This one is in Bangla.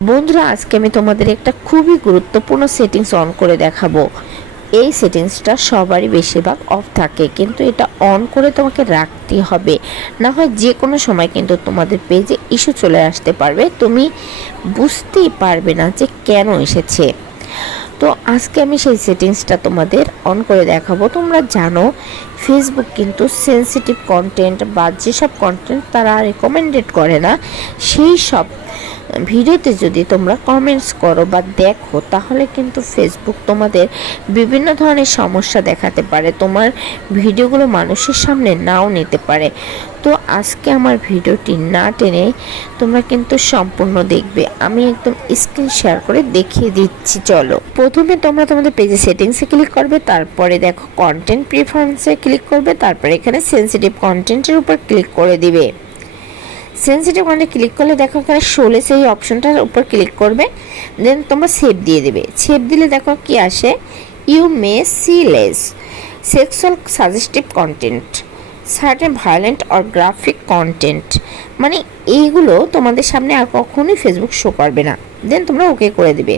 বন্ধুরা, আজকে আমি তোমাদের একটা খুবই গুরুত্বপূর্ণ সেটিংস অন করে দেখাবো। এই সেটিংসটা সবারই বেশিরভাগ অফ থাকে, কিন্তু এটা অন করে তোমাকে রাখতে হবে। না হয় যে কোনো সময় কিন্তু তোমাদের পেজে ইস্যু চলে আসতে পারবে। তুমি বুঝতেই পারবে না যে কেন এসেছে। তো আজকে আমি সেই সেটিংসটা তোমাদের অন করে দেখাবো। তোমরা জানো ফেসবুক কিন্তু সেন্সিটিভ কন্টেন্ট বা যেসব কন্টেন্ট তারা রেকমেন্ডেড করে না, সেই সব ভিডিওতে যদি তোমরা কমেন্টস করো বা দেখো, তাহলে কিন্তু ফেসবুক তোমাদের বিভিন্ন ধরনের সমস্যা দেখাতে পারে। তোমার ভিডিওগুলো মানুষের সামনে নাও নিতে পারে। তো আজকে আমার ভিডিওটি না টেনে তোমরা কিন্তু সম্পূর্ণ দেখবে। আমি একদম স্ক্রিন শেয়ার করে দেখিয়ে দিচ্ছি, চলো। প্রথমে তোমরা তোমাদের পেজে সেটিংসে ক্লিক করবে, তারপরে দেখো কন্টেন্ট প্রিফারেন্সে ক্লিক করবে, তারপরে এখানে সেন্সিটিভ কন্টেন্টের উপর ক্লিক করে দিবে। সেন্সিটিভ ওয়ানটা ক্লিক করলে দেখো এখানে শোলে সেই অপশনটার উপর ক্লিক করবে। দেন তোমরা সেভ দিয়ে দেবে। সেভ দিলে দেখো কি আসে? You may see less sexual suggestive content certain violent or graphic content মানে এইগুলো তোমাদের সামনে আর কখনোই ফেসবুক শো করবে না। দেন তোমরা ওকে করে দেবে।